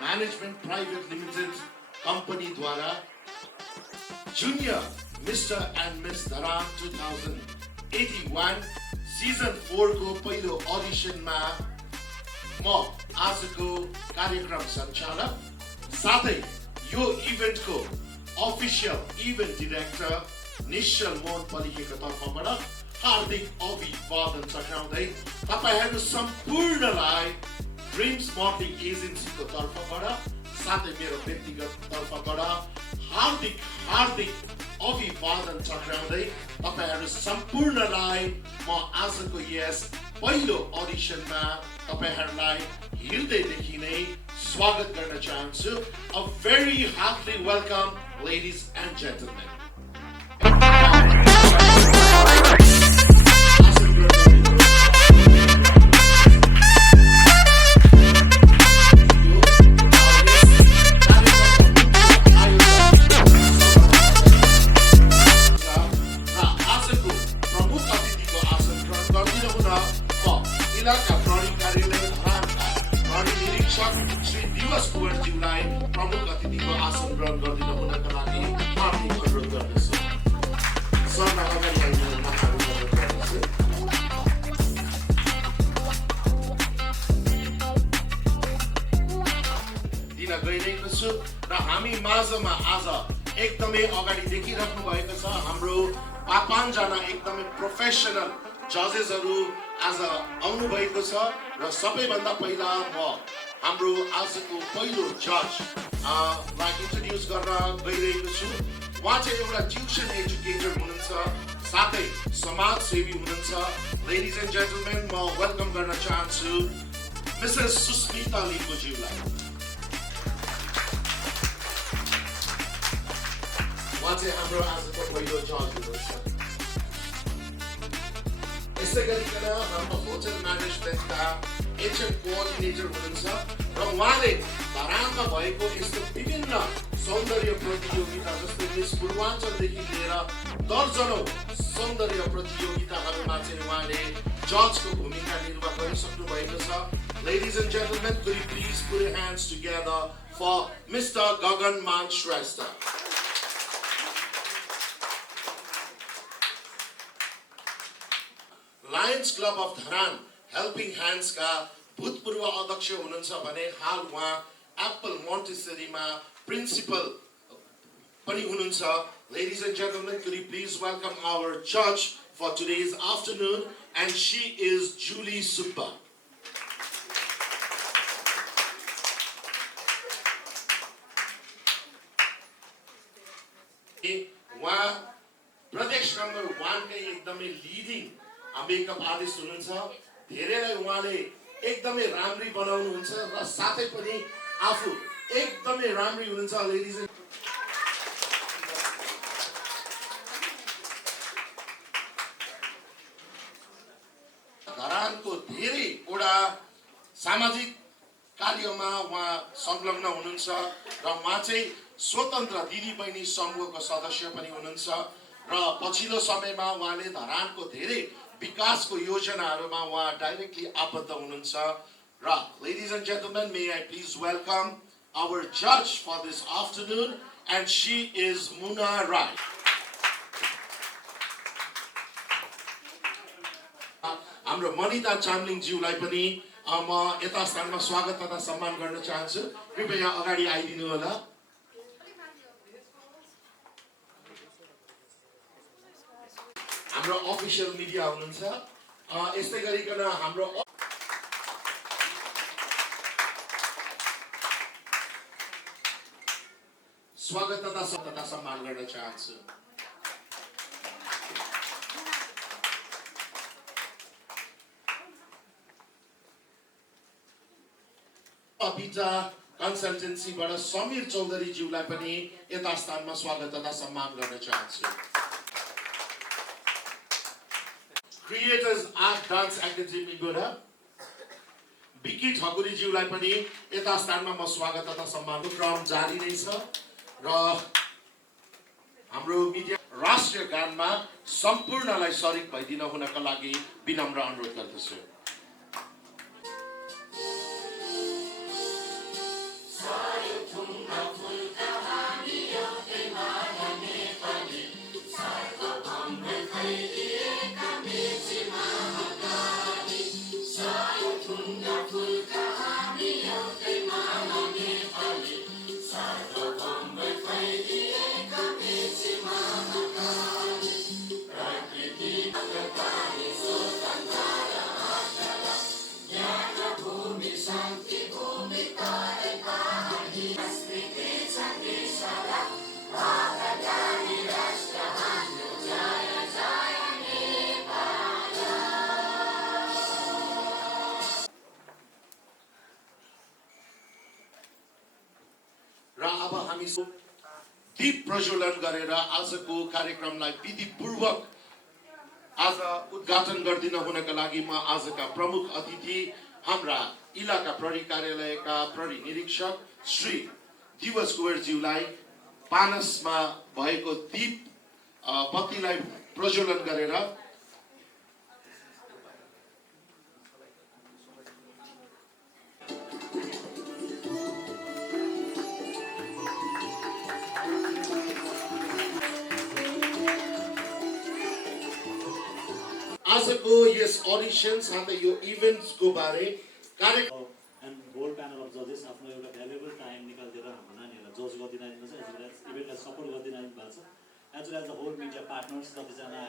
Management Private Limited Company द्वारा Junior Mr. and Miss Dharan 2081 Season 4 को पहिलो अडिसनमा म आजको कार्यक्रम सञ्चालक साथै यो इभेन्टको अफिसियल इभेन्ट डिरेक्टर निश्चल मोहन पलिकेको तर्फबाट हार्दिक अभिवादन चढाउँदै तपाईहरु सम्पूर्णलाई ड्रिम्स मर्निङ एजेन्सीको तर्फबाट साथै मेरो व्यक्तिगत तर्फबाट हार्दिक अभिवादन चढाउँदै तपाईहरु सम्पूर्णलाई म आजको यस पहिलो अडिसनमा तपाईहरुलाई हृदयदेखि नै स्वागत गर्न चाहन्छु. A very hearty welcome, ladies and gentlemen. प्रमुख अतिथिको आसन ग्रहण गरिदिनु हुनका लागि हार्दिक अनुरोध गर्दछु. सरलाई अगाडि आइदिनु गर्दछु. दिन गइरहेको छु र हामी माझमा आज एकदमै अगाडि देखिराख्नु भएको छ हाम्रो पाँचजना एकदमै प्रोफेसनल जजेसहरू आज आउनु भएको छ र सबैभन्दा पहिला म हाम्रो आजको पहिलो जज लाई इन्ट्रोड्युस गर्न गइरहेको छु. उहाँ चाहिँ एउटा ट्युसन एजुकेटर हुनुहुन्छ साथै समाजसेवी हुनुहुन्छ. लेडिज एन्ड जेन्टलमेन म वेलकम गर्न चाहन्छु मिसेस सुस्मिता लिम्बुज्यूलाई. उहाँ चाहिँ हाम्रो आजको पहिलो जज हुनुहुन्छ. यसै गरिकन हाम्रो होटल म्यानेजमेन्टका एचएम कोअर्डिनेटर हुनुहुन्छ र उहाँले धरानमा भएको यस्तो विभिन्न सौन्दर्य प्रतियोगिता जस्तै मिस पूर्वाञ्चलदेखि लिएर दर्जनौं सौन्दर्य प्रतियोगिताहरूमा चाहिँ उहाँले जजको भूमिका निर्वाह गरिसक्नु भएको छ. Ladies and gentlemen, could you please put your hands together for Mr. Gagan Man Shrestha. Lions Club of Dharan Helping Hands का भूतपूर्व अध्यक्ष हुनुहुन्छ भने हाल उहाँ एप्पल मोन्टेसरीमा प्रिन्सिपल पनि हुनुहुन्छ. Ladies and gentlemen, could you please welcome our judge for today's afternoon, and she is Julie Subba. उहाँ प्रदेश नम्बर 1 कै एकदमै लिडिङ मेकअप आर्टिस्ट हुनुहुन्छ. धेरैलाई उहाँले एकदमै राम्री बनाउनुहुन्छ र साथै पनि आफू एकदमै राम्री हुनुहुन्छ. लेडिज धरानको धेरैवटा सामाजिक कार्यमा उहाँ संलग्न हुनुहुन्छ र उहाँ चाहिँ स्वतन्त्र दिदीबहिनी समूहको सदस्य पनि हुनुहुन्छ र पछिल्लो समयमा उहाँले धरानको धेरै विकासको योजनाहरूमा उहाँ डाइरेक्टली आबद्ध हुनुहुन्छ. र ladies and gentlemen, may I please welcome our judge for this afternoon, and she is Muna Rai. हाम्रो मनिता चामलिङ ज्यूलाई पनि म यता स्थानमा स्वागत तथा सम्मान गर्न चाहन्छु. कृपया अगाडि आइदिनु होला. हाम्रो अफिसियल मिडिया हुनुहुन्छ. यस्तै गरिकन हाम्रो स्वागत तथा सम्मान गर्न चाहन्छु. अबिटा कन्सल्टेन्सीबाट समीर चौधरी ज्यूलाई पनि यता स्थानमा स्वागत तथा सम्मान गर्न चाहन्छु. Creators Art Dance Academy बाट बिकी ठकुरी ज्यूलाई पनि यता स्थानमा म स्वागत तथा सम्मानको क्रम जारी नै छ र हाम्रो मिडिया राष्ट्रिय गानमा सम्पूर्णलाई सरिक भइदिन हुनका लागि विनम्र अनुरोध गर्दछु. अब हामी दीप प्रज्वलन गरेर आजको कार्यक्रमलाई विधिपूर्वक आज उद्घाटन गरिदिन हुनका लागि म आजका प्रमुख अतिथि हाम्रा इलाका प्रहरी कार्यालयका प्रहरी निरीक्षक श्री दिवस कुँवरज्यूलाई पानसमा भएको दीप बत्तीलाई प्रज्वलन गरेर आजको यस अडिसन साथै यो इभेन्ट्सको बारे कार्यक्रम and whole panel of judges आफ्नो एउटा भ्यालुएबल टाइम निकालेर हाम्रो नानीहरूलाई जज गरिदिन आइदिनु छ, एज वेल एज इभेन्टलाई सपोर्ट गरिदिन आइदिनु भएको छ, as well as the whole media partners जतिजना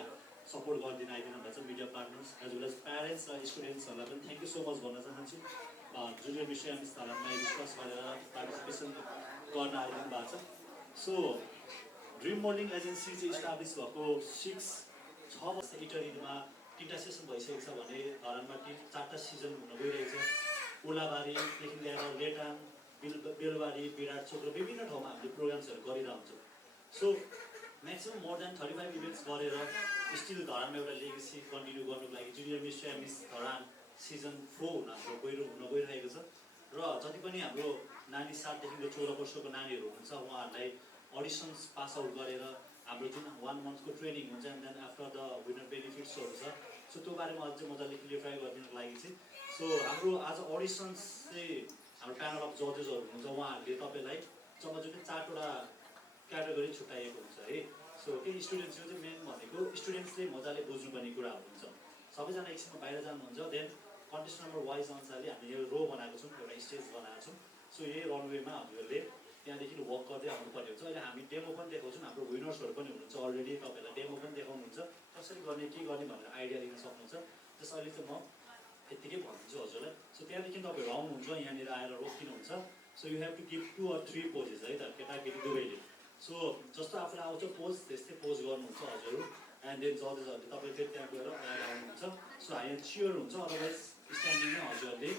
सपोर्ट गरिदिन आइदिनु भएको छ, media partners as well as parents र स्टुडेन्ट्सहरूलाई पनि थ्याङ्क यू सो मच भन्न चाहन्छु। जुनियर विषय स्थानमा विश्वास गरेर पार्टिसिपेसन गर्न आइदिनु भएको छ। सो ड्रिम मोल्डिङ एजेन्सी चाहिँ इस्टाब्लिस भएको 6 वर्ष इटरीमा 3टा सेसन भइसकेको छ भने धरानमा 4टा सिजन हुन गइरहेको छ। ओलाबारीदेखि लिएर लेटाङ, बेलबारी, विराटचोक र विभिन्न ठाउँमा हामीले प्रोग्राम्सहरू गरिरहन्छौँ। So maximum more than 35 events गरेर स्टिल धरानमा एउटा लेगेसी कन्टिन्यू गर्नुको लागि जुनियर मिस धरान सिजन 4 हुन गइरहेको छ। र जति पनि हाम्रो नानी 7 देखि 14 वर्षको नानीहरू हुनुहुन्छ उहाँहरूलाई अडिसन्स पास आउट गरेर हाम्रो जुन 1 मन्थको ट्रेनिङ हुन्छ and then after the winner बेनिफिट्सहरू छ, सो त्यो बारेमा अझै मजाले क्लियरिफाई गरिदिनुको लागि चाहिँ सो हाम्रो आज अडिसन्स चाहिँ हाम्रो प्यानल अफ जजेसहरू हुनुहुन्छ उहाँहरूले तपाईँलाई जम्मा 4वटा क्याटेगोरी छुट्याइएको हुन्छ है। सो केही स्टुडेन्ट्सको चाहिँ मेन भनेको स्टुडेन्ट्सले मजाले बुझ्नुपर्ने कुराहरू हुन्छ। सबैजना एकछिनमा बाहिर जानुहुन्छ, देन कन्टेस्ट नम्बर वाइज अनुसारले हामीले यो रो बनाएको छौँ, एउटा स्टेज बनाएको छौँ। सो यही रनवेमा हजुरहरूले त्यहाँदेखि वक गर्दै आउनुपर्ने हुन्छ। अहिले हामी डेमो पनि देखाउँछौँ, हाम्रो विनर्सहरू पनि हुनुहुन्छ अलरेडी, तपाईँहरूलाई डेमो पनि देखाउनुहुन्छ, कसरी गर्ने के गर्ने भनेर आइडिया लिन सक्नुहुन्छ। त्यस अहिले चाहिँ म यत्तिकै भनिदिन्छु हजुरलाई। सो त्यहाँदेखि तपाईँहरू आउनुहुन्छ, यहाँनिर आएर रोकिनुहुन्छ। So you have to give 2 or 3 poses है त, केटाकेटी दुवैले। सो जस्तो आफूलाई आउँछ पोज त्यस्तै पोज गर्नुहुन्छ हजुरहरू, एन्ड देन जजेसहरूले तपाईँ फेरि त्यहाँ गएर बाहिर आउनुहुन्छ। सो यहाँ चियर हुन्छ, अदरवाइज स्ट्यान्डिङमै हजुरहरूले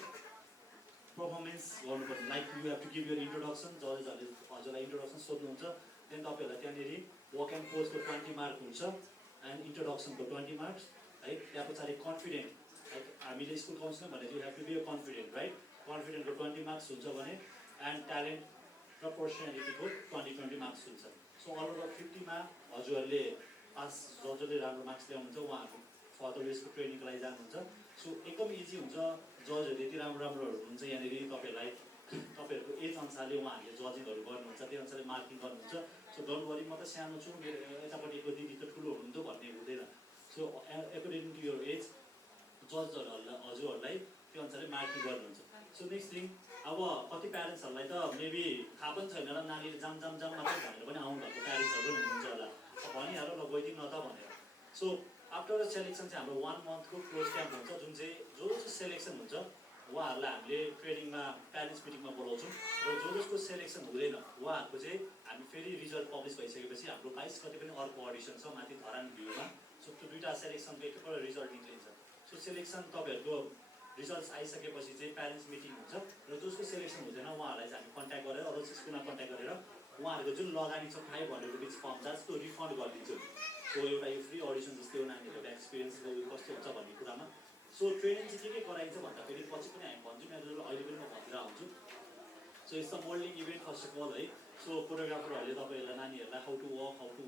पर्फर्मेन्स गर्नुपर्ने, like you have to give your introduction, जजेसहरूले हजुरलाई इन्ट्रोडक्सन सोध्नुहुन्छ, देन तपाईँहरूलाई त्यहाँनिर वक एन्ड पोजको 20 मार्क हुन्छ एन्ड इन्ट्रोडक्सनको 20 मार्क्स है। त्यहाँ पछाडि कन्फिडेन्ट, लाइक हामीले स्कुल काउन्सिलर भनेर you have to be a confident right, कन्फिडेन्टको 20 मार्क्स हुन्छ भने एन्ड ट्यालेन्ट र पर्सनालिटीको 20 मार्क्स हुन्छ। सो अल ओभर 50मा हजुरहरूले पास जसले राम्रो मार्क्स ल्याउनुहुन्छ उहाँहरू फर्दर वेजको ट्रेनिङको लागि जानुहुन्छ। सो एकदम इजी हुन्छ, जजहरू यति राम्रोहरू हुन्छ यहाँनिर, तपाईँहरूको एज अनुसारले उहाँहरूले जजिङहरू गर्नुहुन्छ, त्यो अनुसारले मार्किङ गर्नुहुन्छ। सो डोन्ट वरी म त सानो छु, मेरो यतापट्टिको दिदी त ठुलो हुनुहुन्थ्यो भन्ने हुँदैन। So according to your age हजुरहरूलाई त्यो अनुसारले मार्किङ गर्नुहुन्छ। सो नेक्स्ट थिङ, अब कति प्यारेन्ट्सहरूलाई त मेबी थाहा पनि छैन र नानीले जाम मात्रै भनेर पनि आउनु भएको प्यारेन्ट्सहरू पनि हुनुहुन्छ होला, भनिहाल्नु ल गइदिउँ न त भनेर। सो आफ्टर द सेलेक्सन चाहिँ हाम्रो 1 मन्थको क्लोज क्याम्प हुन्छ, जुन चाहिँ जो सेलेक्सन हुन्छ उहाँहरूलाई हामीले ट्रेनिङमा प्यारेन्ट्स मिटिङमा बोलाउँछौँ, र जसको सेलेक्सन हुँदैन उहाँहरूको चाहिँ हामी फेरि रिजल्ट पब्लिस भइसकेपछि हाम्रो 22 गते पनि अर्को अडिसन छ माथि धरान भ्यूमा। सो त्यो 2टा सेलेक्सनको एकैपल्ट रिजल्ट निक्लिन्छ। सो सेलेक्सन तपाईँहरूको रिजल्ट्स आइसकेपछि चाहिँ प्यारेन्ट्स मिटिङ हुन्छ, र जसको सेलेक्सन हुँदैन उहाँहरूलाई चाहिँ हामी कन्ट्याक्ट गरेर अरू स्कुलमा कन्ट्याक्ट गरेर उहाँहरूको जुन लगानी छ 500 रुपिस फर्म चार्ज त्यो रिफन्ड गरिदिन्छौँ। सो एउटा यो फ्री अडिसन जस्तै हो, नानीहरूको एक्सपिरियन्स कस्तो हुन्छ भन्ने कुरामा। सो ट्रेनिङ चाहिँ के गराइन्छ भन्दाखेरि पछि पनि हामी भन्छौँ, यहाँ अहिले पनि म भनिरहेको हुन्छु। So it's the moulding event first of all है। सो कोरियोग्राफरहरूले तपाईँहरूलाई नानीहरूलाई हाउ टु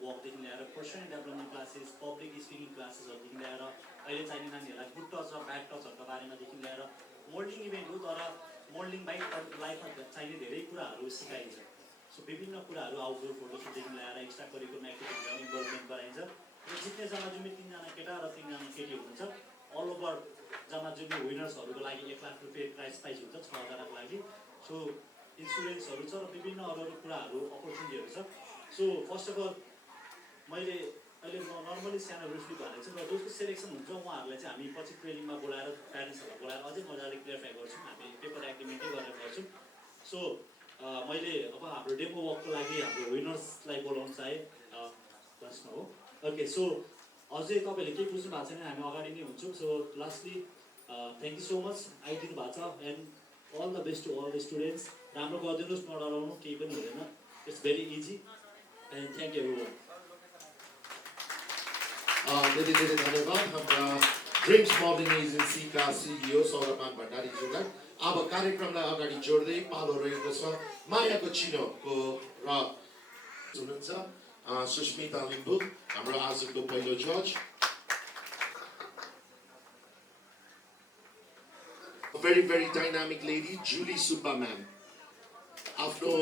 वकदेखि ल्याएर personal development classes, public speaking क्लासेसहरूदेखि ल्याएर अहिले चाहिने नानीहरूलाई गुड टच र ब्याड टचहरूको बारेमादेखि ल्याएर मोल्डिङ इभेन्ट हो, तर मोल्डिङ बाहेक लाइफमा चाहिने धेरै कुराहरू सिकाइन्छ। सो विभिन्न कुराहरू आउटडोर फोटोसुटदेखि ल्याएर एक्स्ट्रा करिकुलम एक्टिभिटीहरू इन्भल्भमेन्ट गराइन्छ। र जित्ने जम्मा जुम्मी 3जना केटा र 3जना केटी हुनुहुन्छ। अल ओभर जम्मा जुम्मी विनर्सहरूको लागि 1 लाख रुपियाँ प्राइज हुन्छ 6जनाको लागि। सो इन्सुरेन्सहरू छ र विभिन्न अरू कुराहरू अपर्च्युनिटीहरू छ। सो फर्स्ट अफ अल मैले अहिले नर्मली सानो ब्रिफली भनेको छु, र जसको सेलेक्सन हुन्छ उहाँहरूलाई चाहिँ हामी पछि ट्रेनिङमा बोलाएर प्यारेन्ट्सहरूलाई बोलाएर अझै मजाले क्लियरिफाई गर्छौँ, हामी पेपर एग्रिमेन्टै गरेर गर्छौँ। सो मैले अब हाम्रो डेमो वकको लागि हाम्रो विनर्सलाई बोलाउनु चाहे क्लासमा हो। ओके, सो अझै तपाईँले केही बुझ्नु भएको छैन हामी अगाडि नै हुन्छौँ। So lastly thank you so much आइदिनु भएको छ, and all the best to all the students. राम्रो गरिदिनुहोस्, नडराउनु, केही पनि हुँदैन. It's very easy. And thank you everyone. धेरै धेरै धन्यवाद हाम्रा ड्रिम्स मोबिङ एजेन्सीका सिइओ सौरमान भण्डारीज्यूलाई. अब कार्यक्रमलाई अगाडि जोड्दै पालो रहेको छ मायाको चिनोको र हुनुहुन्छ सुस्मिता लिम्बू, हाम्रो आजको पहिलो जज. Very, very dynamic lady, Julie Subba ma'am. आफ्नो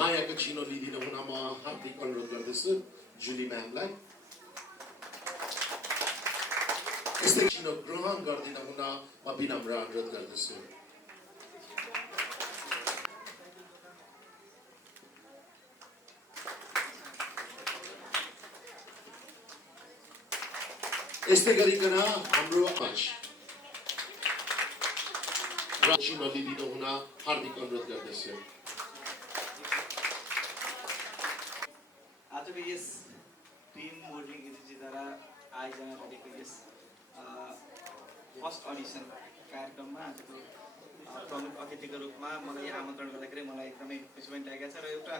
मायाको चिनो लिदिन हुन म हार्दिक अनुरोध गर्दछु जुली म्यामलाई. यस्तै चिनो ग्रहण गर्दिन हुन म विनम्र अनुरोध गर्दछु. यस्तै गरिकन हाम्रो चिनो लिदिन हुन हार्दिक अनुरोध गर्दछु. आजको यस ड्रिम मोल्डिङ एजेन्सीद्वारा आयोजना गरेको यस फर्स्ट अडिसन कार्यक्रममा आजको प्रमुख अतिथिको रूपमा मलाई आमन्त्रण गर्दाखेरि मलाई एकदमै खुसी पनि लागेको छ र एउटा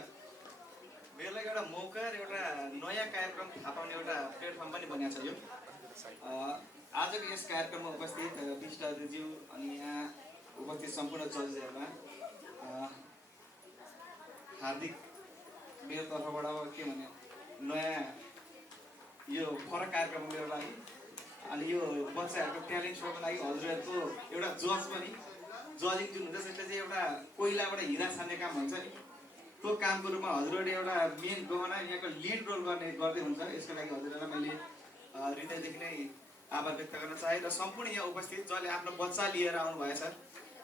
मेरो लागि एउटा मौका र एउटा नयाँ कार्यक्रम थाहा पाउने एउटा प्लेटफर्म पनि बनिएको छ यो. आजको यस कार्यक्रममा उपस्थित विष्टज्यू अनि यहाँ उपस्थित सम्पूर्ण जजेसहरूमा हार्दिक मेरो तर्फबाट के भने नयाँ यो फरक कार्यक्रम मेरो लागि अनि यो बच्चाहरूको ट्यालेन्ट सोको लागि हजुरहरूको एउटा जज पनि जजिङ जुन हुन्छ त्यसले चाहिँ एउटा कोइलाबाट हिरा छान्ने काम हुन्छ नि त्यो कामको रूपमा हजुरहरूले एउटा मेन गहना यहाँको लिड रोल गर्दै हुन्छ. यसको लागि हजुरहरूलाई मैले हृदयदेखि नै आभार व्यक्त गर्न चाहे र सम्पूर्ण यहाँ उपस्थित जसले आफ्नो बच्चा लिएर आउनुभएछ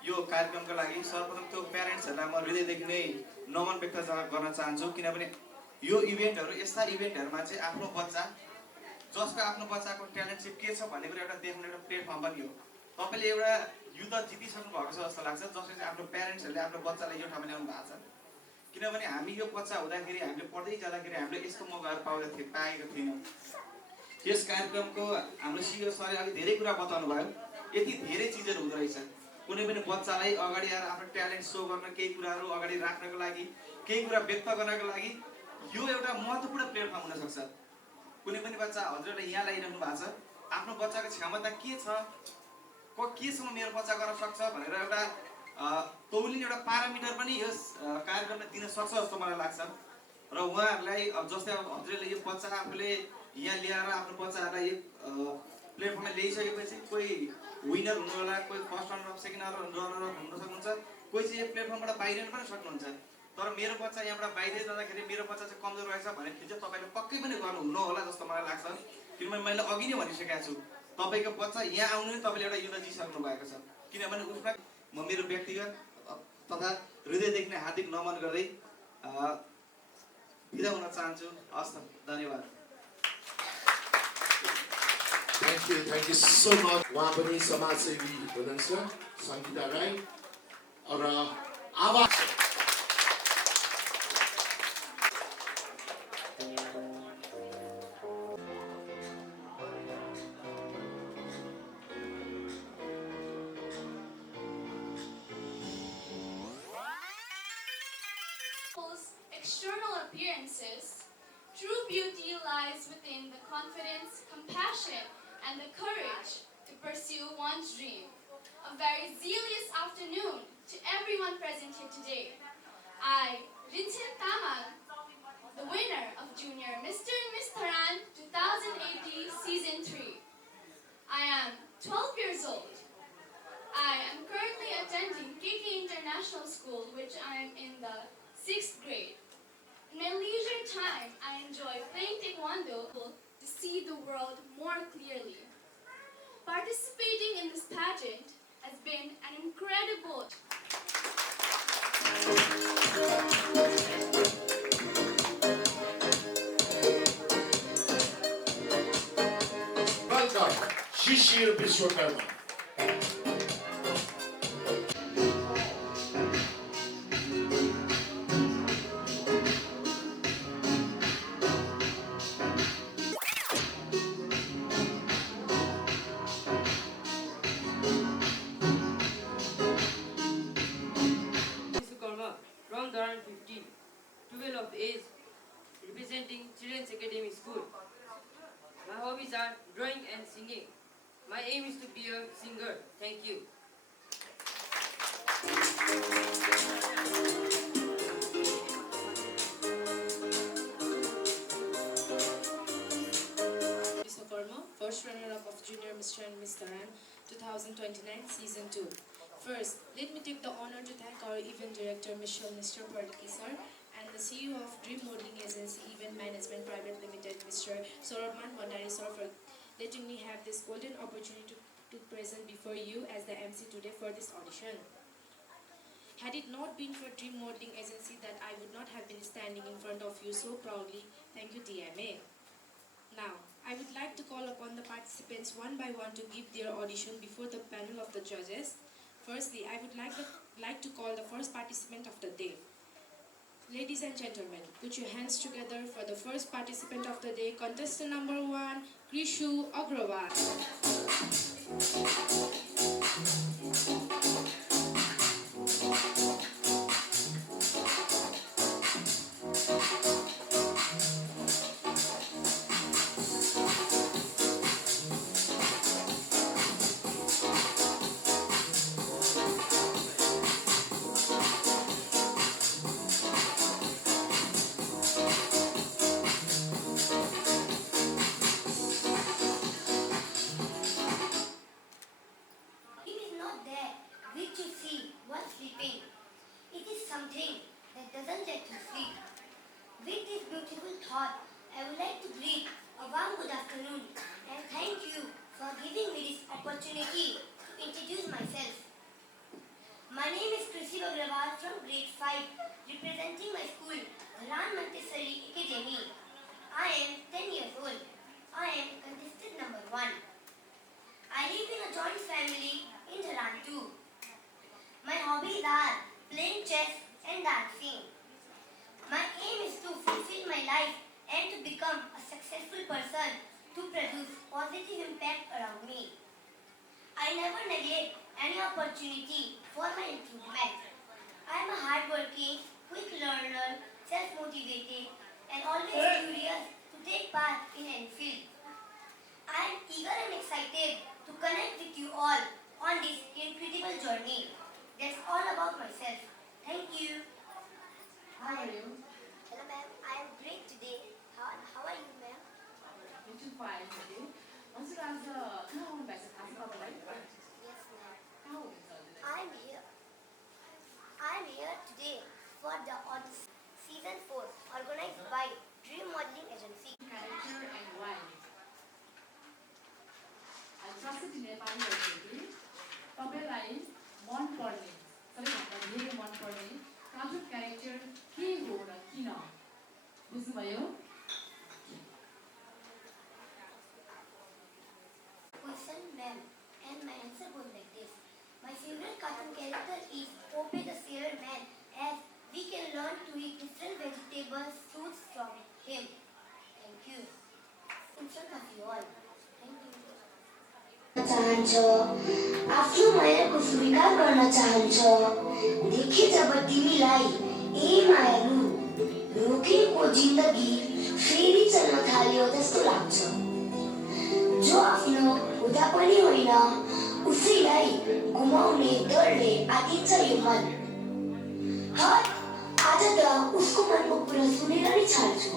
यो कार्यक्रमको लागि सर्वप्रथम त्यो प्यारेन्ट्सहरूलाई म हृदयदेखि नै नमन व्यक्त गर्न चाहन्छु. किनभने यो इभेन्टहरू यस्ता इभेन्टहरूमा चाहिँ आफ्नो बच्चा जसको आफ्नो बच्चाको ट्यालेन्ट चाहिँ के छ भन्ने कुरा एउटा देखाउने एउटा प्लेटफर्म पनि हो. तपाईँले एउटा युद्ध जितिसक्नु भएको छ जस्तो लाग्छ जसले चाहिँ आफ्नो प्यारेन्ट्सहरूले आफ्नो बच्चालाई यो ठाउँमा ल्याउनु भएको छ. किनभने हामी यो बच्चा हुँदाखेरि हामीले पढ्दै जाँदाखेरि हामीले यस्तो मौकाहरू पाएको थिएनौँ. यस कार्यक्रमको हाम्रो सिइओ सरले अलिक धेरै कुरा बताउनु भयो. यति धेरै चिजहरू हुँदो रहेछ. कुनै पनि बच्चालाई अगाडि आएर आफ्नो ट्यालेन्ट सो गर्न, केही कुराहरू अगाडि राख्नको लागि, केही कुरा व्यक्त गर्नको लागि यो एउटा महत्त्वपूर्ण प्लेटफर्म हुनसक्छ. कुनै पनि बच्चा हजुरहरूले यहाँ ल्याइरहनु भएको छ, आफ्नो बच्चाको क्षमता के छ, केसम्म मेरो बच्चा गर्न सक्छ भनेर एउटा तौलिने एउटा प्यारामिटर पनि यस कार्यक्रमले दिन सक्छ जस्तो मलाई लाग्छ. र उहाँहरूलाई जस्तै अब हजुरहरूले यो बच्चा आफूले यहाँ ल्याएर आफ्नो बच्चाहरूलाई यो प्लेटफर्ममा ल्याइसकेपछि कोही विनर हुनु होला, कोही फर्स्ट रनर सेकेन्ड रनर हुन सक्नुहुन्छ, कोही चाहिँ यो प्लेटफर्मबाट बाहिरिनु पनि सक्नुहुन्छ. तर मेरो बच्चा यहाँबाट बाहिर जाँदाखेरि मेरो बच्चा चाहिँ कमजोर रहेछ भनेदेखि चाहिँ तपाईँले पक्कै पनि गर्नुहुन्न होला जस्तो मलाई लाग्छ. किनभने मैले अघि नै भनिसकेको छु तपाईँको बच्चा यहाँ आउनु नै तपाईँले एउटा युद्ध जितिसक्नु भएको छ. किनभने उसमा म मेरो व्यक्तिगत तथा हृदयदेखि नै हार्दिक नमन गर्दै बिदा हुन चाहन्छु. हस् त, धन्यवाद. Thank you so much. उहाँ पनि समाजसेवी हुनुहुन्छ सङ्गीता राई र आवाज external appearances, true beauty lies within the confidence, compassion, and the courage to pursue one's dream. A very zealous afternoon to everyone present here today. I, Rinchen Tamal, the winner of Junior Mr. and Miss Tharan 2018 Season 3. I am 12 years old. I am currently attending KK International School, which I am in the 6th grade. In my leisure time, I enjoy playing Taekwondo to see the world more clearly. Participating in this pageant has been an incredible. Welcome, Shishir Vishwakarma. 2115, 12 of age, representing Children's Academy School. My hobbies are drawing and singing. My aim is to be a singer. Thank you. Vishwakarma, first runner-up of Junior Mr. and Miss Taran 2029 Season 2. First, let me take the honor to thank our event director Michelle Mr. Pardiki sir and the CEO of Dream Modeling Agency Event Management Private Limited Mr. Saurabhman Bhandari sir for letting me have this golden opportunity to present before you as the MC today for this audition. Had it not been for Dream Modeling Agency that I would not have been standing in front of you so proudly. Thank you DMA. Now, I would like to call upon the participants one by one to give their audition before the panel of the judges. Firstly, I would like to call the first participant of the day. Ladies and gentlemen, put your hands together for the first participant of the day, contestant number 1, Krishu Agrawal. It is not there which you see while sleeping. It is something that doesn't let you sleep. With this beautiful thought, I would like to greet a warm good afternoon and thank you for giving me this opportunity to introduce myself. My name is Krishu Agrawal from grade 5, representing my school, Dharan Montessori Academy. I am 10 years old. I am contestant number 1. I live in a joint family in Dharan too. My hobbies are playing chess and dancing. My aim is to fulfill my life and to become a successful person to produce positive impact around me. I never neglect any opportunity for my improvement. I am a hardworking, quick learner, self-motivated, and always curious to take part in any field. I am eager and excited to connect with you all on this incredible journey. That's all about myself. Thank you. How are you? Hello ma'am, I am great today. How are you ma'am? You too fine, okay? हजुर आज कहाँ आउनु भएको छ थाहा छ तपाईँलाई? Yes ma'am. कहाँ हुनुहुन्छ हजुर? I am here today for the audition season 4 organized by Dream Modeling Agency. Character and why? जसरी नेपालीहरू कि तपाईँलाई मनपर्ने सबैभन्दा धेरै मनपर्ने कार्टुन क्यारेक्टर के हो र किन? बुझ्नुभयो? Question ma'am, and my answer goes like this. My favorite cartoon character is Popeye the Sailor Man, as we can learn to eat different vegetables, fruits from him. Thank you. In front of you all. Thank you. चाहन्छ आफ्नो मायाको स्वीकार गर्न चाहन्छ देखे जब तिमीलाई ए मायालु रोकेको जिन्दगी फेरि चल्न थाल्यो जस्तो लाग्छ जो आफ्नो हुँदा पनि होइन उसैलाई गुमाउने डरले आदिन्छ यो मन आज त उसको मनको कुरा सुनेर नै छाड्छु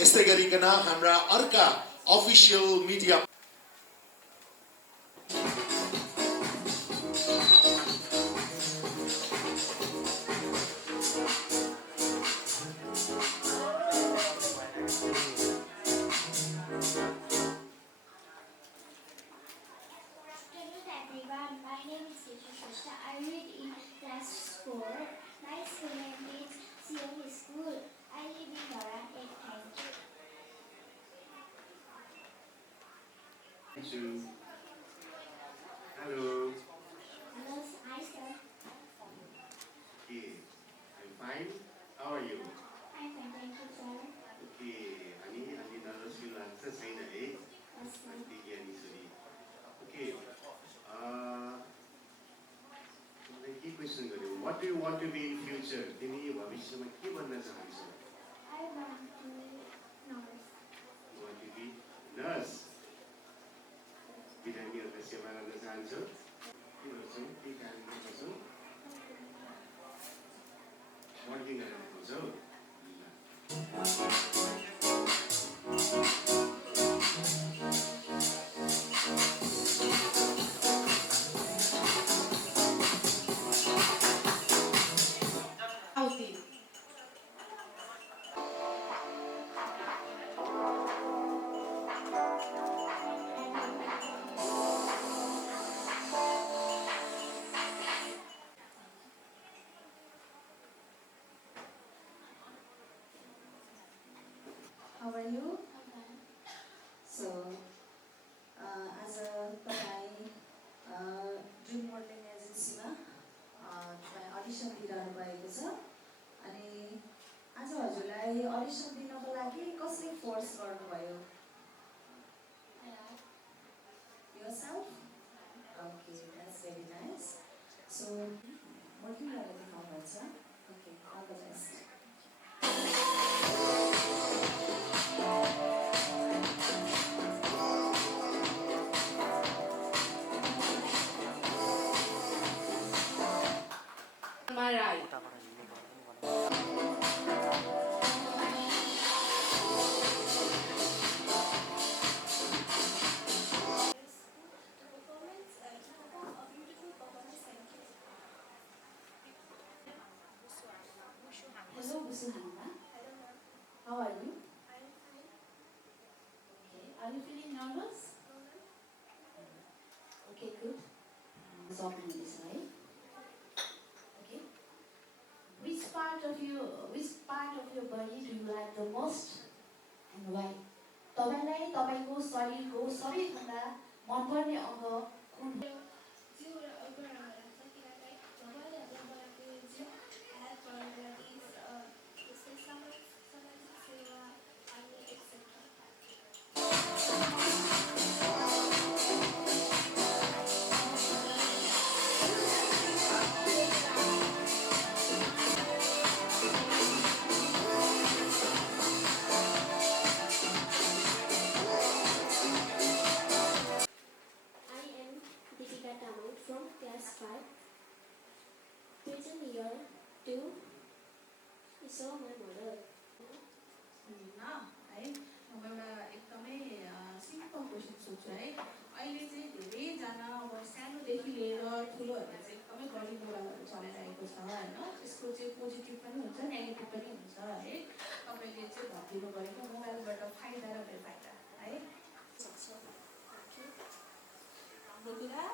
यस्तै गरिकन हाम्रा अर्का official media. Everyone, my name is Keshu Shrestha. I read in class 4. My school name is CME School. I live in Dharan 8. Thank you. Hello. Hello, hi sir. Okay, I'm fine. How are you? I'm fine, thank you sir. Okay, अनि अलि nervous feel लाग्छ छैन है? Yes sir. Okay, अनिश्वरी. Okay. मलाई के question गर्यो? What do you want to be in future? तिमी भविष्यमा के बन्न चाहन्छौ? I want to be nurse. You want to be nurse? बिरामीहरूको सेवा गर्न चाहन्छौ? के गर्छौ? के काम गर्छौ? वर्किङ गर्न खोज्छौ? How are you? So, as a तपाईँ ड्रिम मोडलिङ एजेन्सीमा तपाईँ अडिसन दिइरहनु भएको छ अनि आज हजुरलाई अडिसन दिनको लागि कसले फोर्स गर्नुभयो? Yourself? Okay, that's very nice. So, modelling गरेर देखाउनुहुन्छ? Okay, all the best. Hello, Busuhanda. How are you? Okay. Are you feeling nervous? Okay, good. Talking this way. Okay. Which part of your body do you like the most and why? तपाईलाई तपाईको शरीरको सबैभन्दा मनपर्ने अङ्ग कुन हो? From class 5, present year 2, is all my mother. है म एउटा एकदमै सिम्पल क्वेसन सोध्छु है अहिले चाहिँ धेरैजना अब सानोदेखि लिएर ठुलोहरूले चाहिँ एकदमै गरी मोबाइलहरू चलाइरहेको छ होइन त्यसको चाहिँ पोजिटिभ पनि हुन्छ नेगेटिभ पनि हुन्छ है तपाईँले चाहिँ भनिदिनु भएको मोबाइलबाट फाइदा र बेफाइदा है हाम्रो कुरा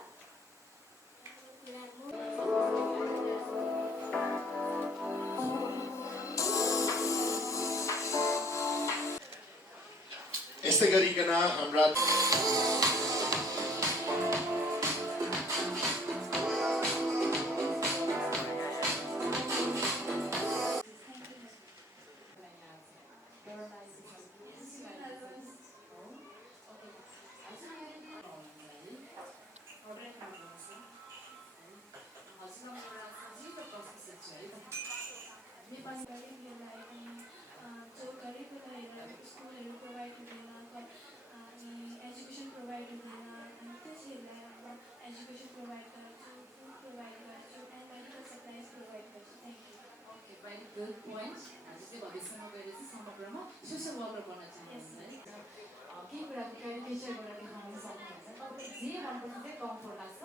यस्तै गरिकन हाम्रा एजुकेसन प्रोभाइड हुँदैन अनि त्यसैलाई अब एजुकेसन प्रोभाइड गर्छु फुड प्रोभाइड गर्छु एन्ड मेडिकल सप्लाइज प्रोभाइड गर्छु thank you okay very good point आज चाहिँ भविष्यमा गएर चाहिँ समग्रमा सोसियल वर्कर बन्न चाहनुहुन्छ है के के कुराको क्यारिकेचर गरेर देखाउन सक्नुहुन्छ तपाईँलाई जे मनपर्छ चाहिँ कम्फोर्ट लाग्छ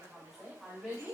देखाउनुहोस् है already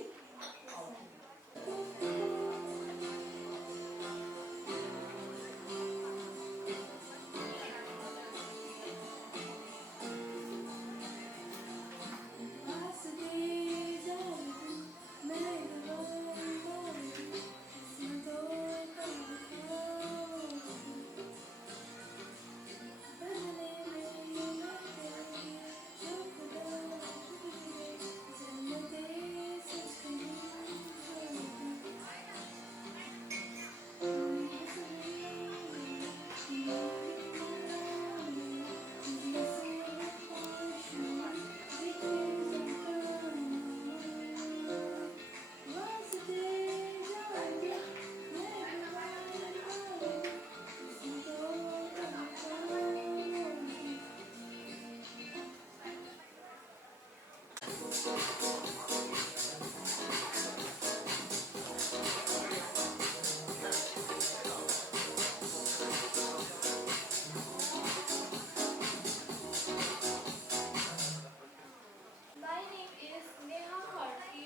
My name is Neha Korki.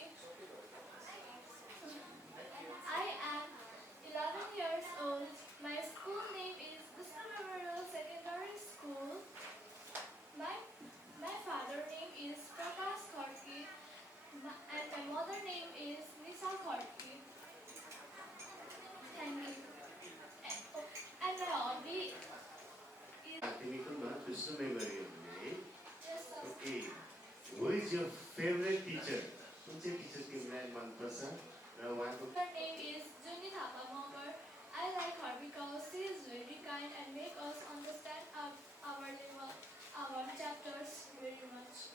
I am 11 years old. My school name is Vista Memorial Secondary School. My father name is Prakash Korki and my mother name is Nisa Korki. Thank you. And my hobby is... तिमीको नाम Vishnu memorial है Yes, sir. Okay Who is your favorite teacher? कुन चाहिँ teacher तिमीलाई मन पर्छ र उहाँको Her name is Juni Thapa Monger. I like her because she is very kind and make us understand our level, our chapters very much.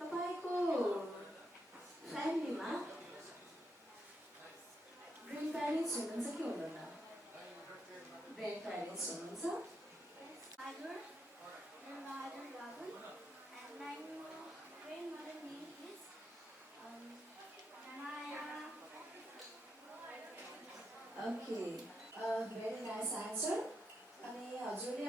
तपाईँको फ्यामिलीमा grand parents हुनुहुन्छ कि हुनुहुन्न ग्रेन्ड प्यारेन्ट्स हुनुहुन्छ Father, grandmother Rahul, and my grandmother name is Naya. Okay very nice answer अनि हजुरले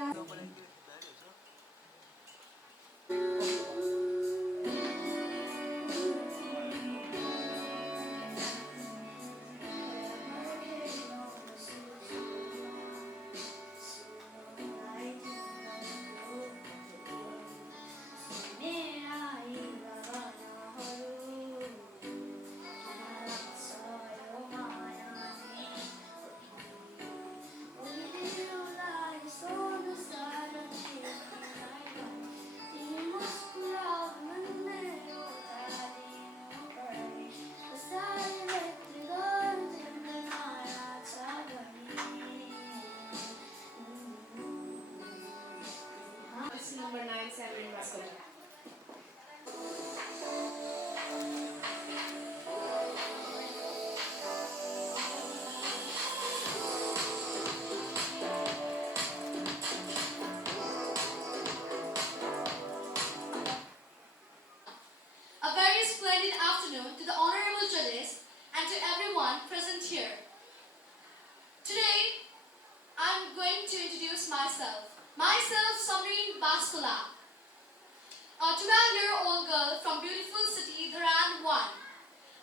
Number 9, Samuel Vasco. A very splendid afternoon to the honorable judges and to everyone present here. Today, I'm going to introduce myself. Myself, Samreen Baskula, a 12-year-old girl from beautiful city, Dharan 1.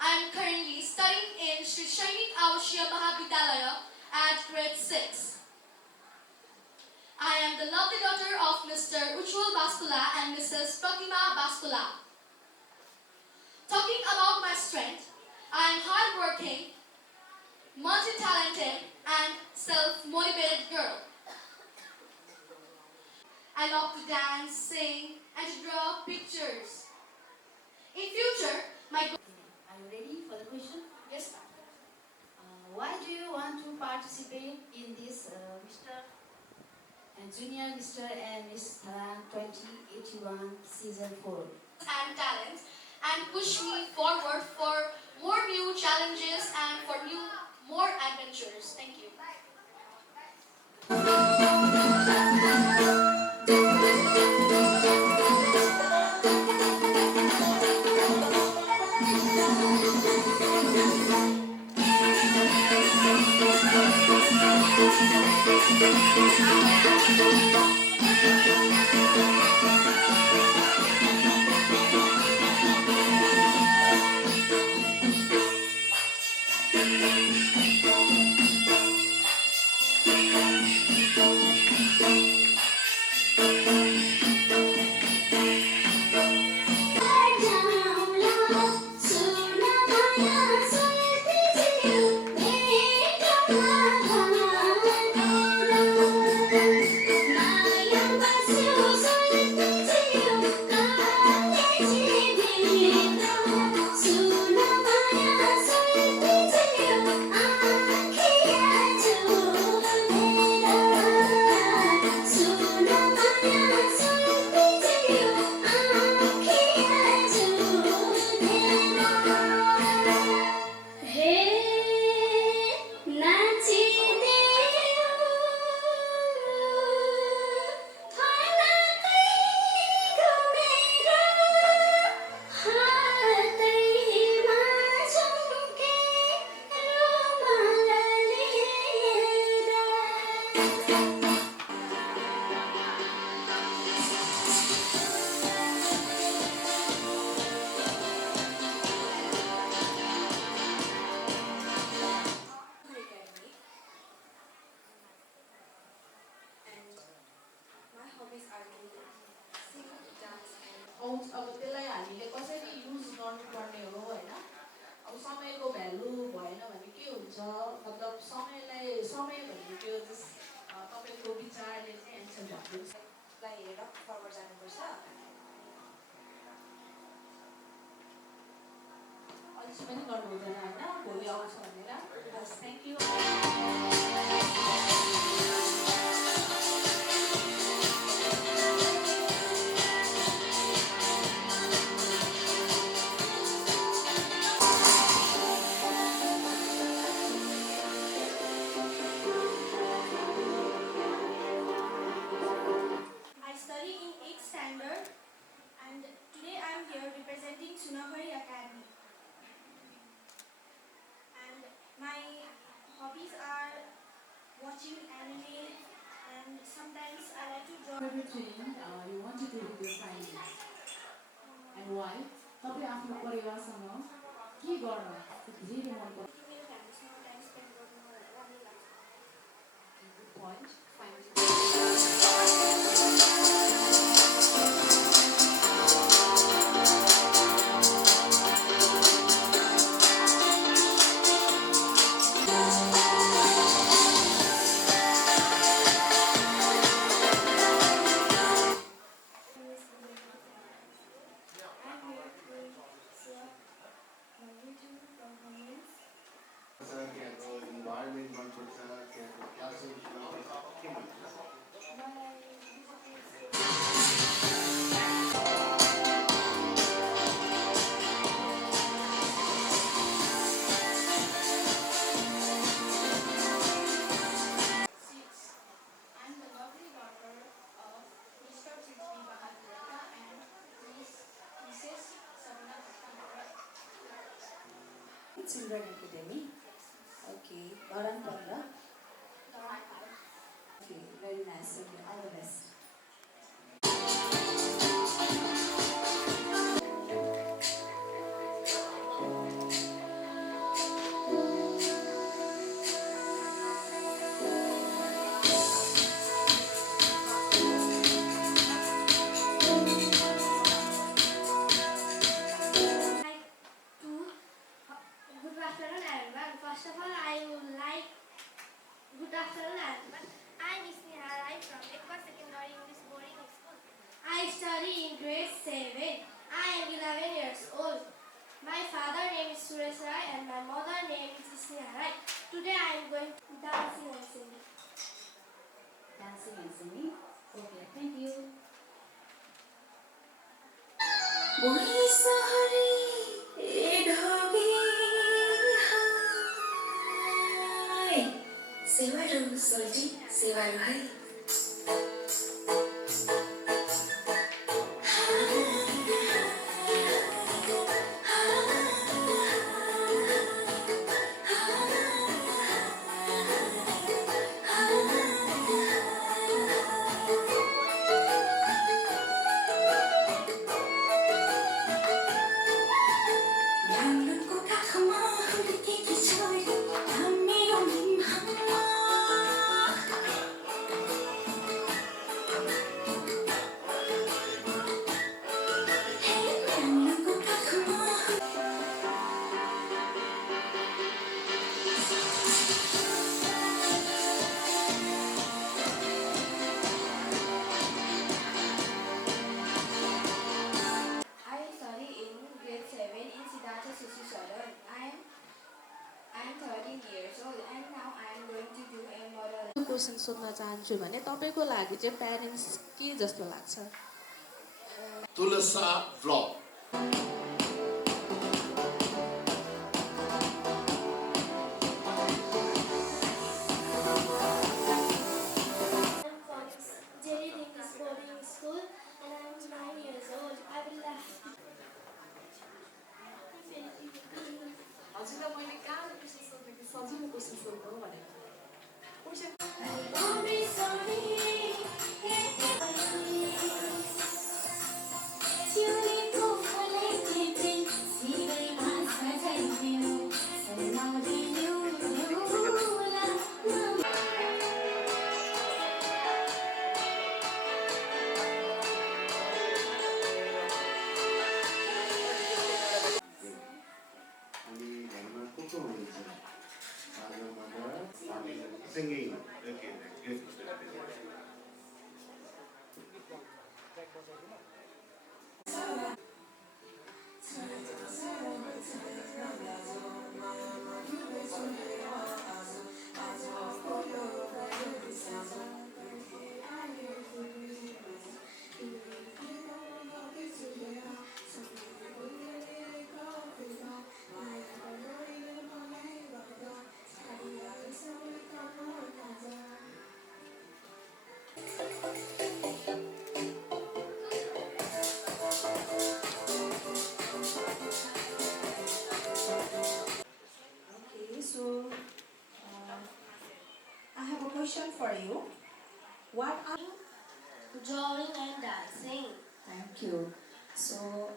I am currently studying in Sri Sainik Avashya Mahavidyalaya at grade 6. I am the lovely daughter of Mr. Ujjwal Baskula and Mrs. Pratima Baskula. Talking about my strength, I am hardworking, multi-talented and self-motivated girl. I love to dance, sing and to draw pictures. In future, my goal... Are you ready for the question? Yes, ma'am. Why do you want to participate in this Mr. and Junior Mr. and Miss Tharan 2081 Season 4? And talent and push me forward for more new challenges and for more adventures. Thank you. अब त्यसलाई हामीले कसरी use गर्नुपर्ने हो हैन अब समयको value भएन भने के हुन्छ मतलब समय भनेको तपाईको विचारले चाहिँ एन्सर भन्छ लाई हेरेर फरवर्ड जानुपर्छ अझै पनि गर्नु हुँदैन हैन भोलि आउँछ भनेर बस thank you Favorite thing you want to do with your family and why? तपाईं आफ्नो परिवारसँग के गर्न धेरै मन पर्छ? Good point. Children Academy. Okay, Dharan Pandra. Okay, very nice. Okay, all the best. is Suresh Rai and my mother name is Sneha Rai. Today I am going dancing and singing. Dancing and singing. Okay, thank you. वही सहरी ए ढोगी हाय सेवारो सोल्टी सेवारो है I study in grade 7 in Siddhartha Sushi Salon. I am 13 years old and now I am going to do a model. Question सोध्न चाहन्छु भने तपाईँको लागि चाहिँ parents के जस्तो लाग्छ? Tulasa vlog. I'm from Jerry English Boarding School and I am 9 years old. I will laugh. हजुरलाई मैले कहाँबाट क्वेसन सोध्नु कि सजिलो क्वेसन सोध्नु हो भनेको अनि घरमा को हुनुहुन्छ? Father, mother, singing. Okay, good. Okay, so I have a question for you. What are Drawing and dancing. Thank you. So,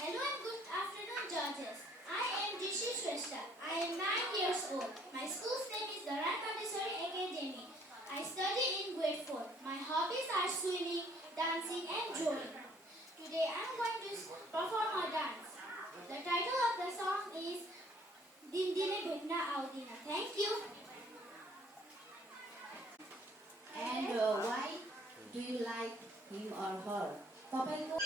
Hello and good afternoon, judges. I am Dishi Shrestha. I am 9 years old. My school's name is Dharan Montessori Academy. I study in grade 4. My hobbies are swimming, dancing and drawing. Today I am going to perform a dance. The title of the song is Din Dine Bhetna Audina. Thank you. And why do you like him or her? तपाईँको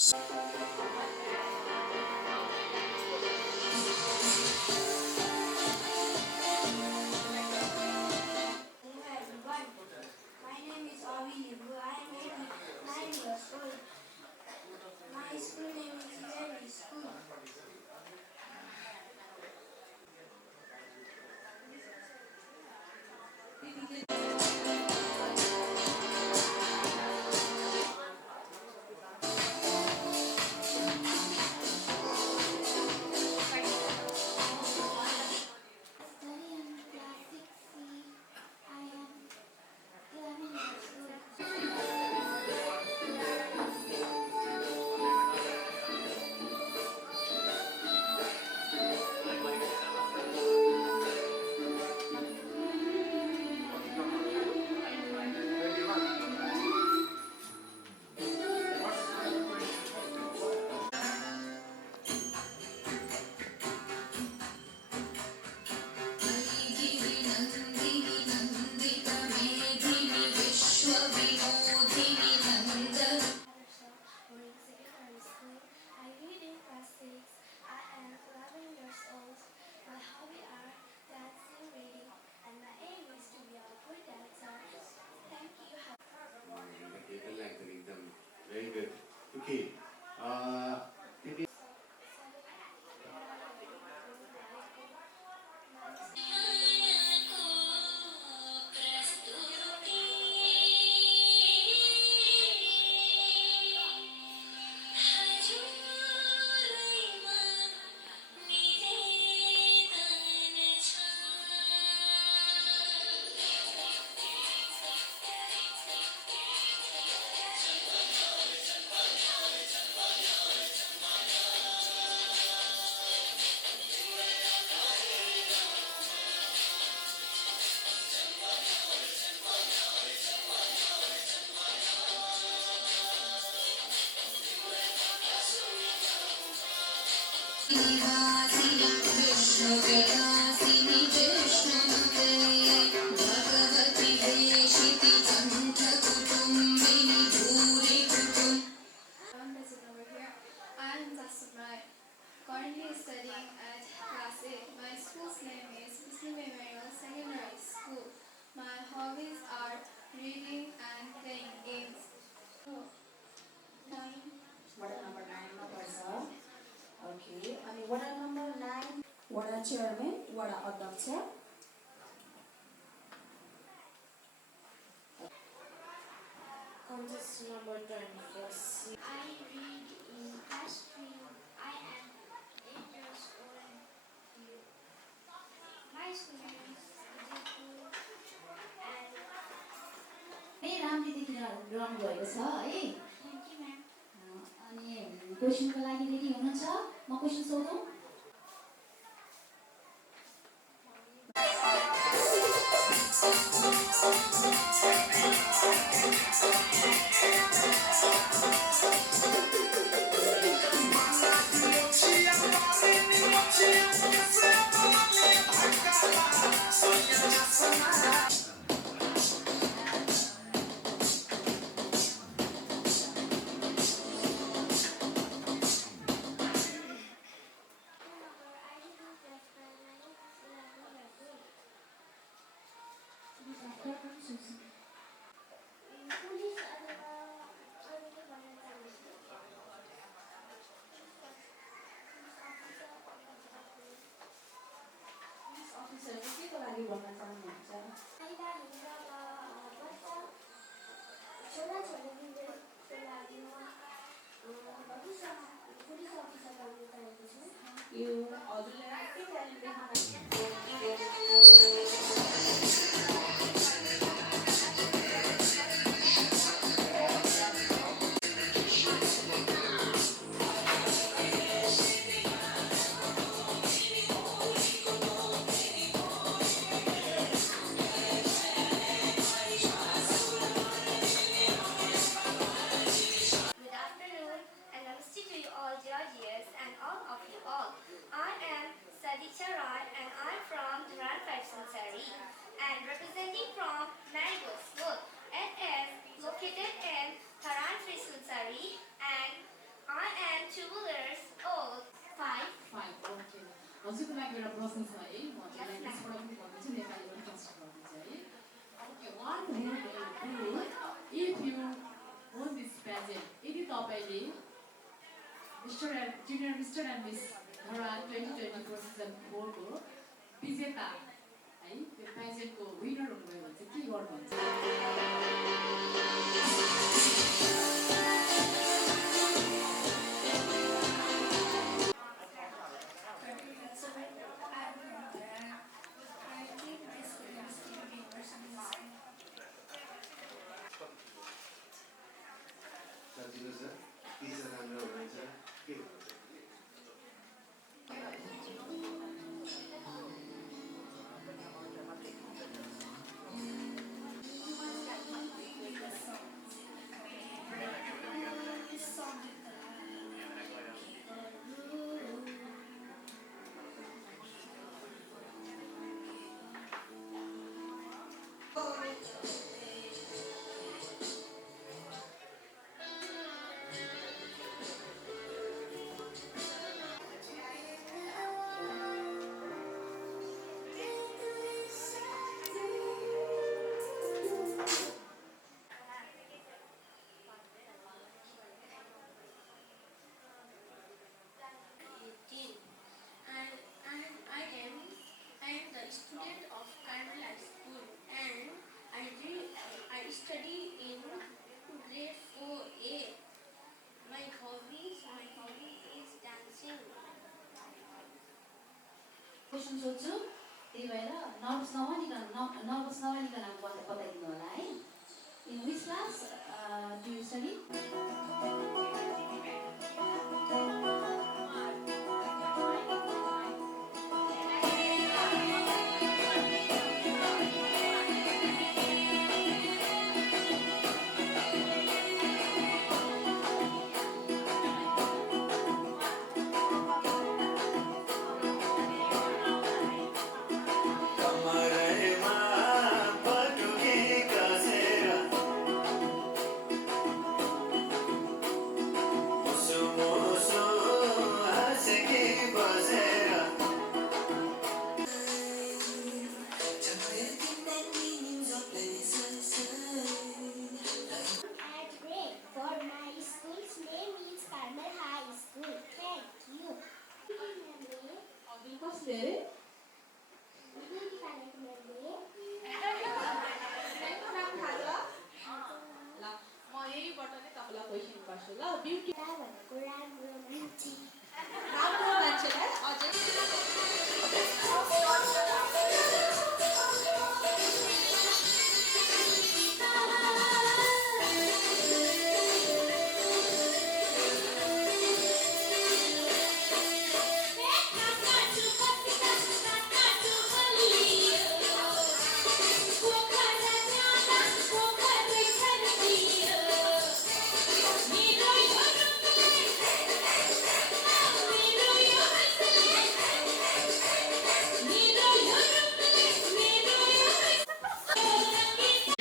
Hello everyone, my name is Avi Limbu. I am 9 years old. My school name is Yeri School. Study in class 6C. I am 11 years Harigiri Nandini नन्दित मेधिनि विश्वविनोदिनि Nandan Going secondary school. I read in class 6. I am 11 years old. My hobby are dancing, reading, and my aim is to be a good dancer. Thank you. एकदम very good. Okay. तिमी निवासिनि विष्णुविलासिनि जिष्णुनुते भगवति देशिति कण्ठकुटुम्बिनि भूरि कुटुम्ब I'm Bezin over here. I am Tassim Rai, currently studying at class 8. My school's name is Vishnu Memorial Secondary School. My hobbies are reading and playing games. 9. वडा number 9 मा पर्छ okay अनि वडा number 9 वडा चेयरम्यान वडा अध्यक्ष Contest number 24. I read in class 3. I am 8 years old. My school name is Vijaypur and राम्ररी रहनु भएको छ है thank you ma'am. अनि क्वेसनको लागि रेडी हुनुहुन्छ म क्वेसन सोधौँ पुलिस अथवा अरू के भन्न चाहन्छु पुलिस अफिसरले केको लागि भन्न चाहनुहुन्छ महिलाहरू र बच्चा छोराछोरीको लागि म पुलिस अफिसर बन्न चाहेको छु यो हजुरले के ट्यालेन्ट देखाउन Good afternoon and namaste to you all judges and all of you all. I am Sadicha Rai and I'm from Dharan Fashion Sari. 2 years old. 5. 5. Okay हजुरको लागि एउटा प्रश्न छ है म चाहिँ इङ्ग्लिसबाट पनि भन्दैछु नेपालीबाट फर्स्ट गर्दैछु है okay what would you do if you won this pageant यदि तपाईले जुनियर मिस्टर एन्ड मिस धरा 2024 सिजन 4 को विजेता है त्यो पेजेन्टको विनर हुनुभयो भने चाहिँ के गर्नुहुन्छ सजिलो छ टिचर राम्रो हुनुहुन्छ के I am the student of Carmel High School and I study in grade 4A. My hobby is dancing. Question सोध्छु त्यही भएर नर्भस नभइकन बताइदिनु होला है in which class do you study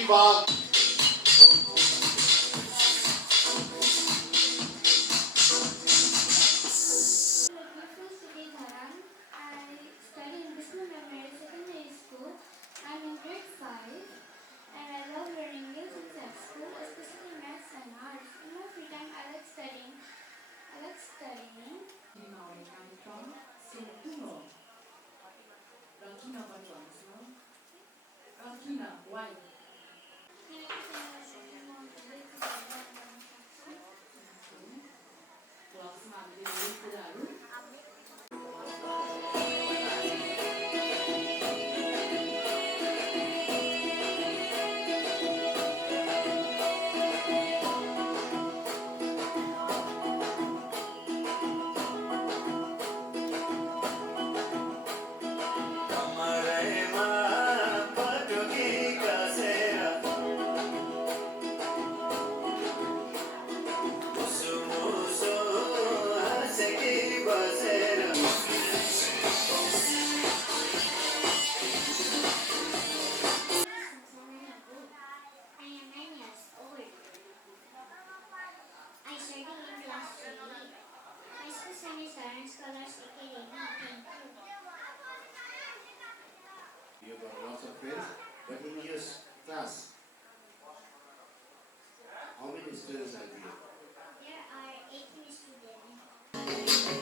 Viva. But in your class, how many students are there? There are 18 students.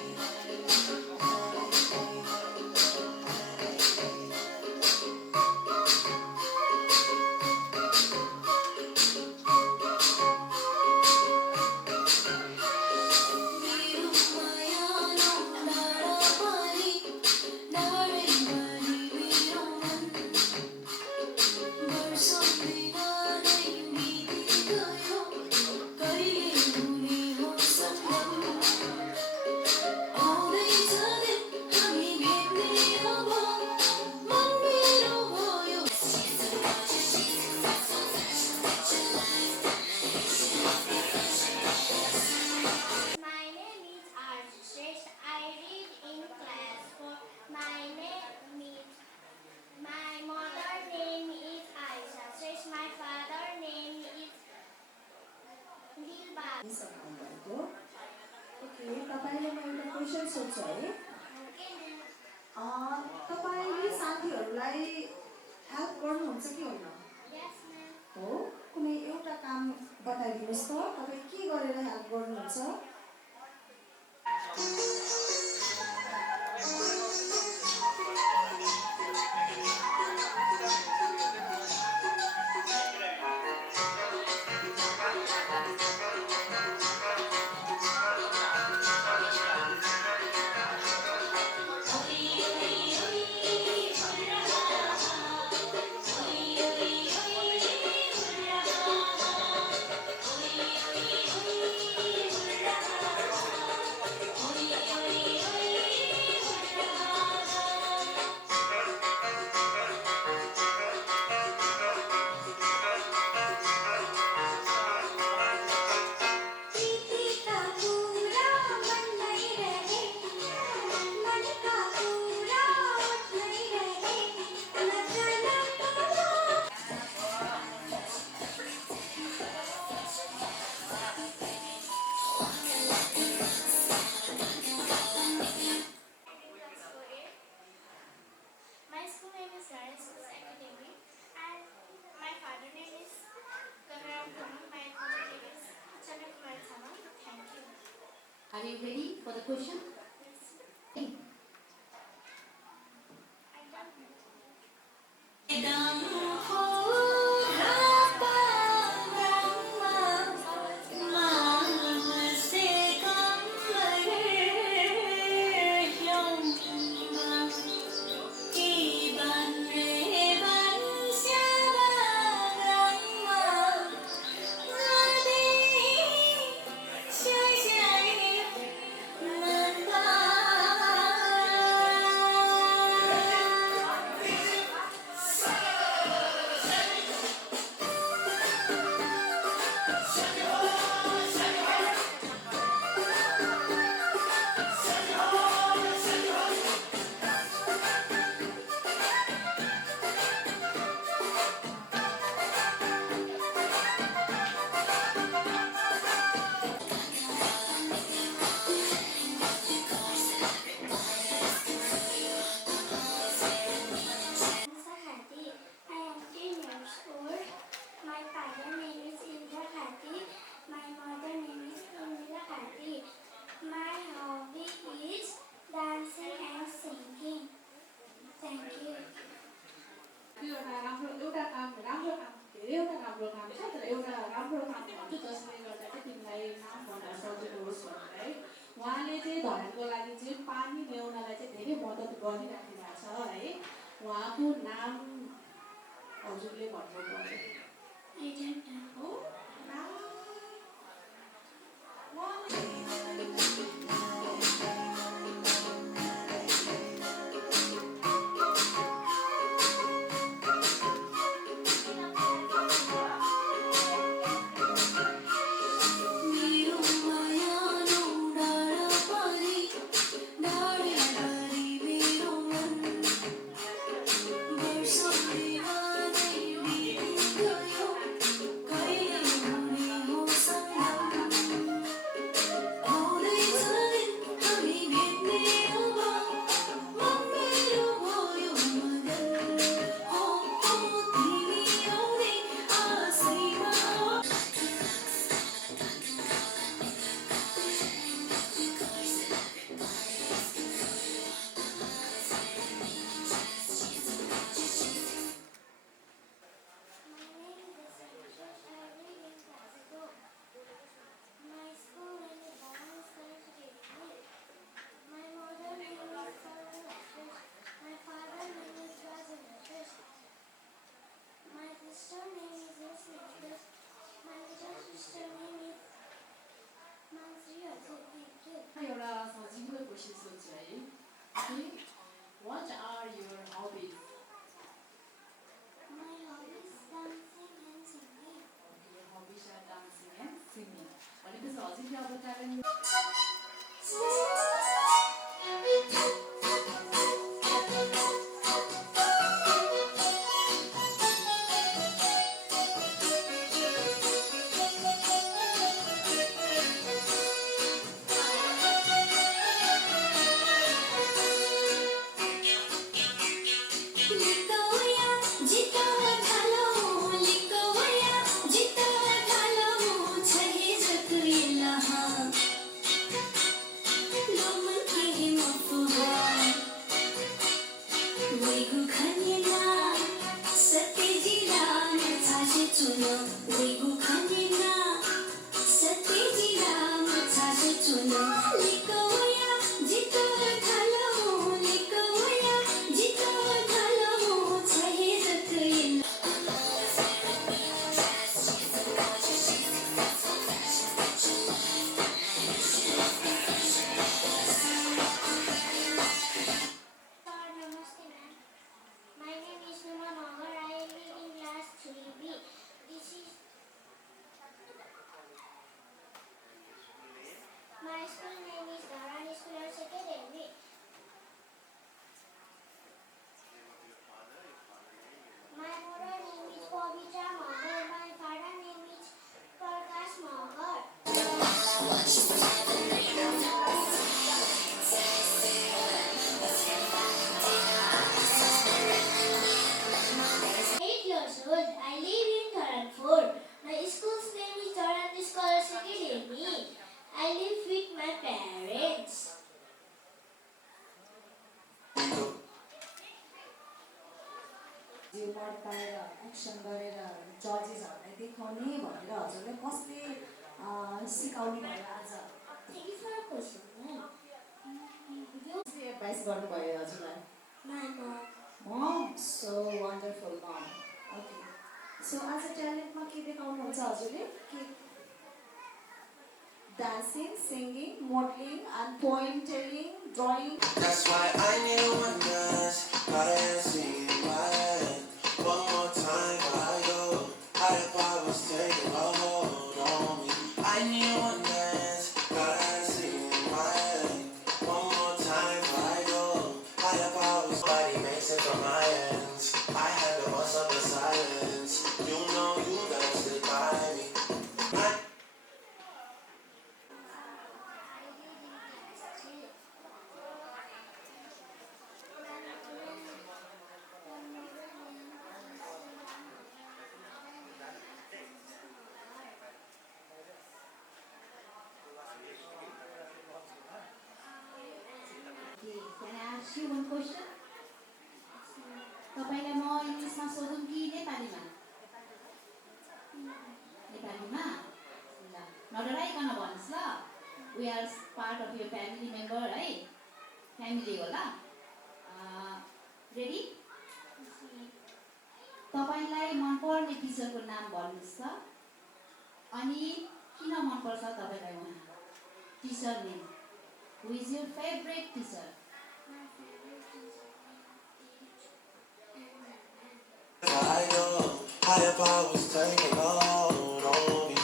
My name is Arju Shresth. I read in class 4. My mother name is Aisha Shresth. My father name is Dilba. सक्नुभएको okay तपाईँले म एउटा question सोध्छु है तपाईँले साथीहरूलाई help गर्नुहुन्छ कि होइन Yes, ma'am. हो कुनै एउटा काम बताइदिनुहोस् त तपाईँ के गरेर हेल्प गर्नुहुन्छ My school name is Ryan Schools Academy, and my father name is Ganaram Kumar. My mother name is Chana Kumar Thama. Thank you. Are you ready for the question? उहाँले चाहिँ धरानको लागि चाहिँ पानी ल्याउनलाई चाहिँ धेरै मद्दत गरिराख्नु भएको छ है उहाँको नाम हजुरले भन्नु पर्यो अवार्ड पाएर एक्सन गरेर जजेसहरूलाई देखाउने भनेर हजुरले कसले सिकाउनु भयो आज? Thank you for your question. कसले एडभाइस गर्नुभयो हजुरलाई? My mom. Mom, so wonderful mom. Okay. So आज ट्यालेन्टमा के देखाउनुहुन्छ हजुरले? के dancing, singing, modeling, and poem telling, drawing. That's why I need a wonders. Gotta see why. One more time, I go. Higher powers taking a hold on me. I need wonders. Gotta see why. One more time, I go. Higher powers. Nobody makes it from my ends. I had the bust of the silence. You know you gotta stick by me. Can I ask you one question? तपाईँलाई म इङ्ग्लिसमा सोधौँ कि नेपालीमा? नेपालीमा? ल नडराइकन भन्नुहोस् ल. We are part of your family member है? फ्यामिली होला? रेडी? तपाईँलाई मनपर्ने टिचरको नाम भन्नुहोस् त. अनि किन मनपर्छ तपाईँलाई उहाँ? Teacher name. Who is your favorite teacher? I go, higher powers taking hold on me.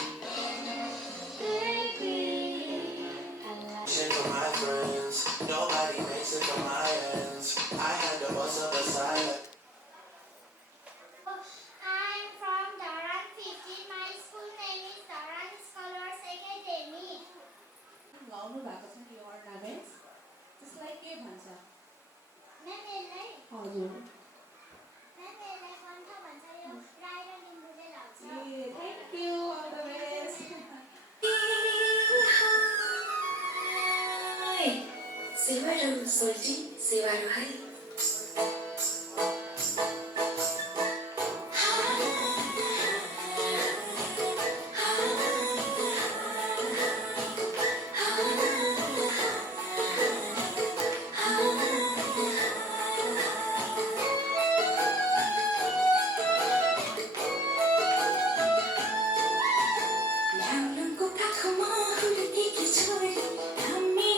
Shit for my friends, nobody makes it from my ends. I had the bust of the silence. I'm from Dharan 15. My school name is Dharan Scholars Academy. गाउनु भएको छ नि ornaments. त्यसलाई के भन्छ? मेमेलाई हजुर. मेमेलाई कण्ठ भन्छ. यो राई र लिम्बूले लाउँछ. ए, thank you, all the best. सेवाहरू सोल्टी सेवाहरू है ल्याउनुको काखमा हुर्केकी छोरी हामी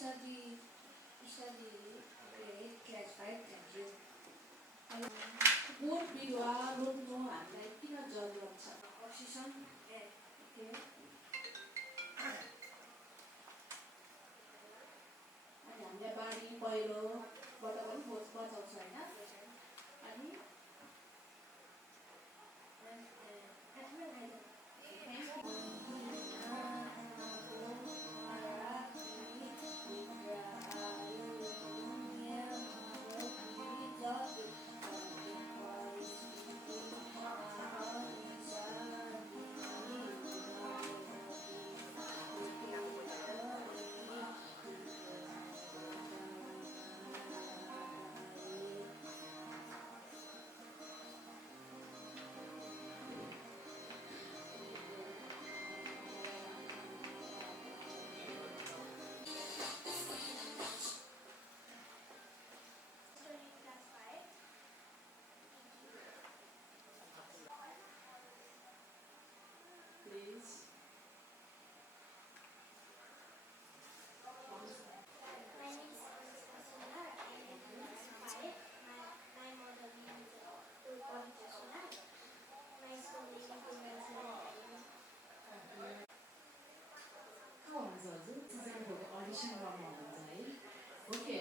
study grade class 5. Thank you. बोट बिरुवा रोप्नु हामीलाई किन जरुरत छ? Oxygen. Air. ओके अनि हामीलाई बाढी पहिरोबाट पनि बचाउँछ होइन? अनि Studying class 5. Please My name is Anushka Sonar. I am in class 5. My mother name is Pavitra Sonar. My school name is Gymnasium. को हुन्छ हजुर? सिजनको अडिसन गर्नुहुन्छ है? ओके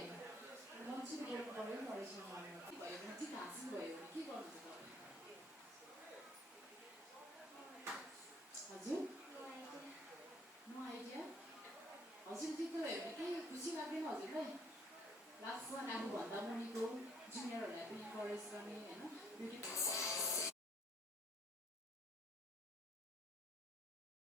लन्चको गर्नु पऱ्यो नि अडिसन गर्नु भयो भने ठिक हासिल भयो भने के गर्नु पर्यो? हजुर नो आइडिया हजुर ठिक भयो भने केही खुसी लाग्दैन हजुरलाई? लाग्छ आफूभन्दा मुनिको जुनियरहरूलाई पनि इन्करेज गर्ने होइन?